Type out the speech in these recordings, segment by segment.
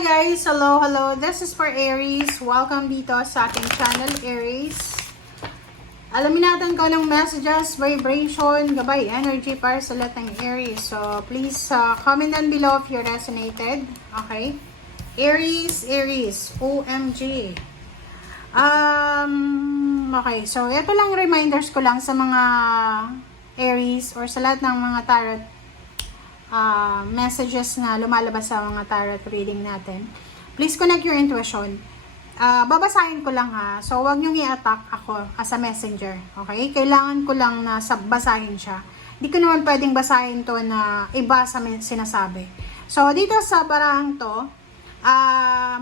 Hi guys! Hello! This is for Aries. Welcome dito sa ating channel, Aries. Alamin natin kung anong messages, vibration, gabay, energy para sa lahat ng Aries. So, please comment down below if you resonated. Okay? Aries, OMG. Okay, so ito lang reminders ko lang sa mga Aries or sa lahat ng mga tarot messages na lumalabas sa mga tarot reading natin. Please connect your intuition. Babasahin ko lang ha. So, wag niyong i-attack ako as a messenger. Okay? Kailangan ko lang na basahin siya. Hindi ko naman pwedeng basahin to na iba sa sinasabi. So, dito sa barahang to,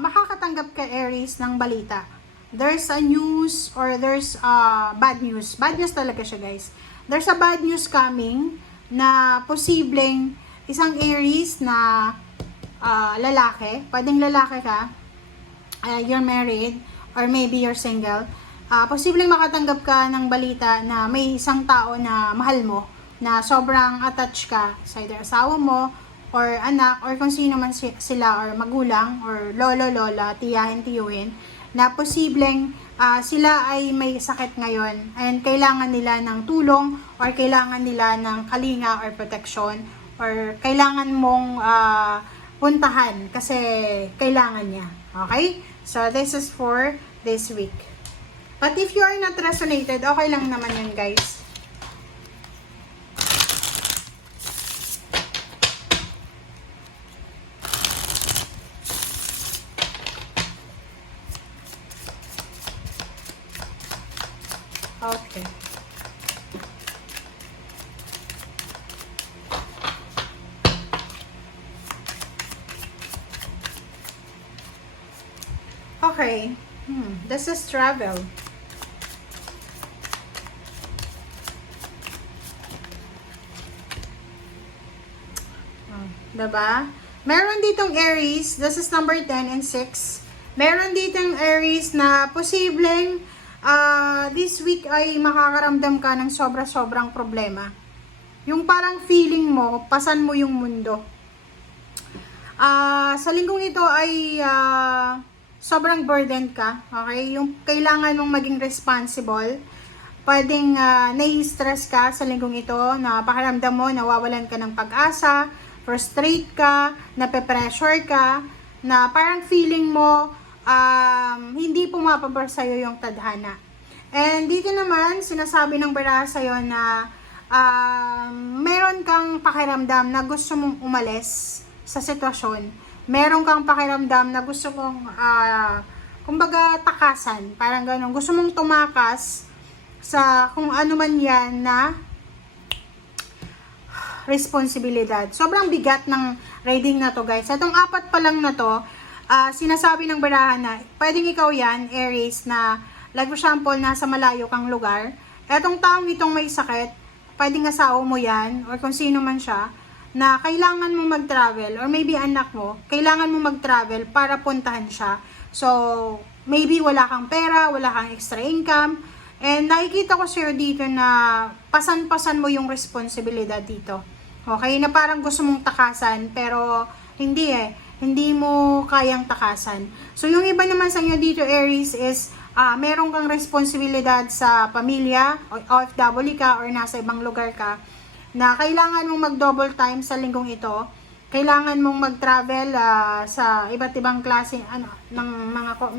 makakatanggap ka Aries ng balita. There's a news or there's bad news. Bad news talaga siya guys. There's a bad news coming na posibleng isang Aries na lalaki, pwedeng lalaki ka, you're married, or maybe you're single, posibleng makatanggap ka ng balita na may isang tao na mahal mo, na sobrang attached ka sa either asawa mo, or anak, or kung sino man sila, or magulang, or lolo, lola, tiyahin, tiyuhin, na posibleng sila ay may sakit ngayon, and kailangan nila ng tulong, or kailangan nila ng kalinga or protection, or kailangan mong puntahan kasi kailangan niya. Okay? So, this is for this week. But if you are not resonated, okay lang naman yun, guys. Okay. Okay, this is travel. Diba? Meron ditong Aries, this is number 10 and 6. Meron ditong Aries na posibleng this week ay makakaramdam ka ng sobra-sobrang problema. Yung parang feeling mo, pasan mo yung mundo. Sa linggong ito ay sobrang burdened ka, okay? Yung kailangan mong maging responsible. Pwedeng nai-stress ka sa linggong ito, na pakiramdam mo, nawawalan ka ng pag-asa, frustrate ka, nape-pressure ka, na parang feeling mo hindi pumapabor sa'yo yung tadhana. And dito naman, sinasabi ng baraha sa'yo na meron kang pakiramdam na gusto mong umalis sa sitwasyon. Meron kang pakiramdam na gusto mong, kumbaga, takasan. Parang gano'n. Gusto mong tumakas sa kung ano man yan na responsibilidad. Sobrang bigat ng reading na to, guys. Itong apat pa lang na to, sinasabi ng barahan na, pwedeng ikaw yan, Aries, na, like for example, nasa malayo kang lugar. Etong taong itong may sakit, pwedeng asawa mo yan, or kung sino man siya, na kailangan mo mag-travel, or maybe anak mo, kailangan mo mag-travel para puntahan siya. So, maybe wala kang pera, wala kang extra income, and nakikita ko sa'yo dito na pasan-pasan mo yung responsibilidad dito. Okay? Na parang gusto mong takasan, pero hindi hindi mo kayang takasan. So, yung iba naman sa inyo dito, Aries, is meron kang responsibilidad sa pamilya, o OFW ka, or nasa ibang lugar ka, na kailangan mong mag-double time sa linggong ito. Kailangan mong mag-travel sa iba't ibang klase ng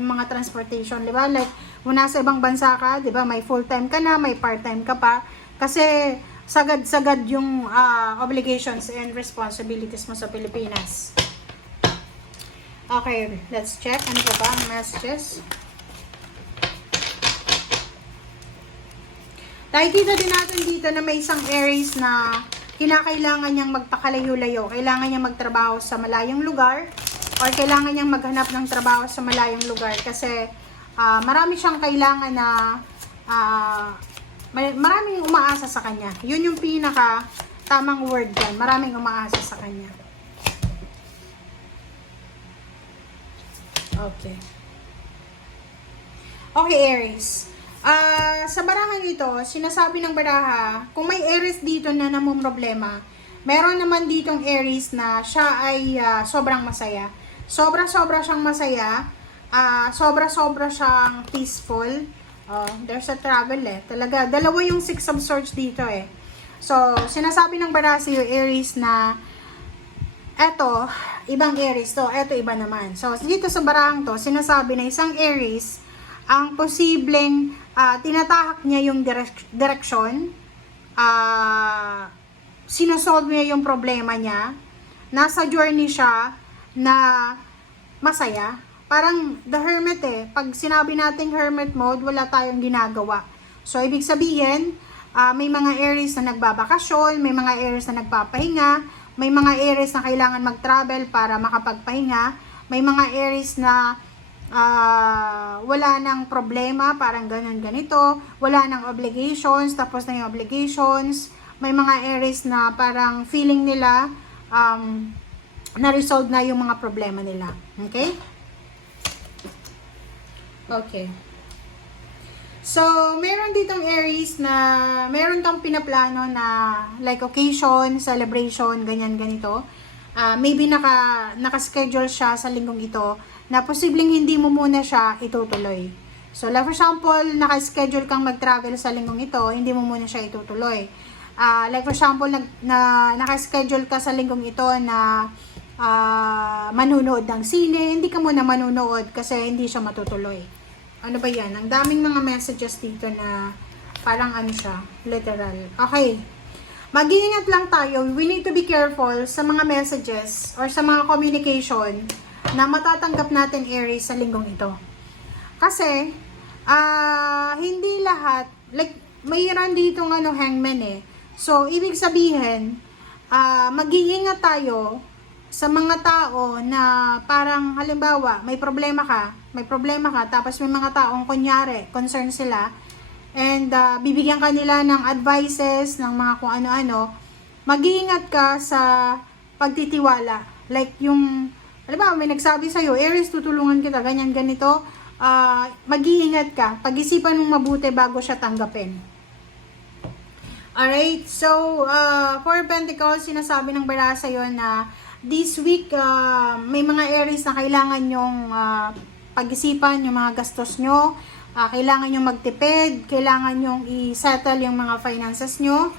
mga transportation, di ba? Like, kung nasa ibang bansa ka, di ba, may full-time ka na, may part-time ka pa. Kasi, sagad-sagad yung obligations and responsibilities mo sa Pilipinas. Okay, let's check. Ano pa ba ang messages? Nakikita din natin dito na may isang Aries na kinakailangan niyang magpakalayo-layo. Kailangan niyang magtrabaho sa malayong lugar, or kailangan niyang maghanap ng trabaho sa malayong lugar. Kasi marami siyang kailangan na maraming umaasa sa kanya. Yun yung pinaka tamang word dyan. Maraming umaasa sa kanya. Okay. Okay, Aries. Sa barahan ito, sinasabi ng baraha, kung may Aries dito na namumroblema, meron naman ditong Aries na siya ay sobrang masaya. Sobra-sobra siyang masaya. Sobra-sobra siyang peaceful. There's a travel eh. Talaga, dalawa yung Six of Swords dito eh. So, sinasabi ng Baraso yung Aries na eto, ibang Aries to, eto iba naman. So, dito sa barang to, sinasabi na isang Aries, ang posibleng tinatahak niya yung direksyon, sinosolve niya yung problema niya, nasa journey siya na masaya. Parang the hermit eh. Pag sinabi nating hermit mode, wala tayong ginagawa. So, ibig sabihin, may mga Aries na nagbabakasyon, may mga Aries na nagpapahinga, may mga Aries na kailangan mag-travel para makapagpahinga, may mga Aries na wala nang problema, parang ganito, wala nang obligations, tapos na yung obligations, may mga Aries na parang feeling nila na-resolve na yung mga problema nila. Okay? Okay. So, meron ditong Aries na meron kang pinaplano na like occasion, celebration, ganyan, ganito. Maybe naka-schedule siya sa linggong ito na posibleng hindi mo muna siya itutuloy. So, like for example, naka-schedule kang mag-travel sa linggong ito, hindi mo muna siya itutuloy. Like for example, naka-schedule ka sa linggong ito na manunood ng sine, hindi ka muna manunood kasi hindi siya matutuloy. Ano ba yan? Ang daming mga messages dito na parang ano siya, literal. Okay. Mag-iingat lang tayo. We need to be careful sa mga messages or sa mga communication na matatanggap natin Aries sa linggong ito. Kasi, hindi lahat, like, mayroon dito hangman eh. So, ibig sabihin, mag-iingat tayo sa mga tao na parang halimbawa may problema ka, tapos may mga taong kunyari, concern sila, and bibigyan ka nila ng advices, ng mga kung ano-ano, mag-iingat ka sa pagtitiwala. Like yung, halimbawa may nagsabi sa'yo, Aries, tutulungan kita, ganyan, ganito, mag-iingat ka, pag-isipan mong mabuti bago siya tanggapin. Alright, so, for Pentacles, sinasabi ng Baraso yun na this week, may mga Aries na kailangan yung pag-isipan yung mga gastos nyo, kailangan yung magtipid, kailangan yung i-settle yung mga finances nyo.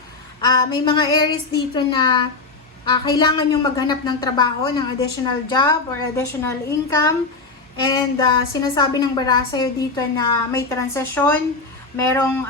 May mga Aries dito na kailangan yung maghanap ng trabaho, ng additional job or additional income. And sinasabi ng Baraso dito na may transition, merong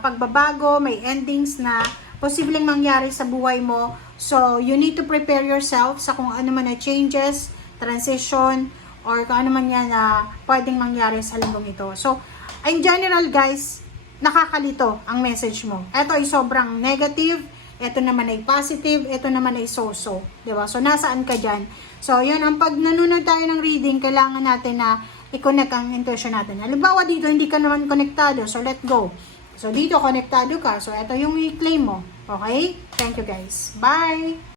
pagbabago, may endings na posibleng mangyari sa buhay mo. So, you need to prepare yourself sa kung ano man na changes, transition, or kung ano man yan na pwedeng mangyari sa linggong ito. So, in general guys, nakakalito ang message mo. Ito ay sobrang negative, ito naman ay positive, ito naman ay so-so. Diba? So, nasaan ka dyan? So, yun, ang pag nanonood tayo ng reading, kailangan natin na i-connect ang intuition natin. Halimbawa dito, hindi ka naman konektado, so let go. So, dito, konektado ka. So, ito yung i-claim mo. Okay? Thank you guys. Bye!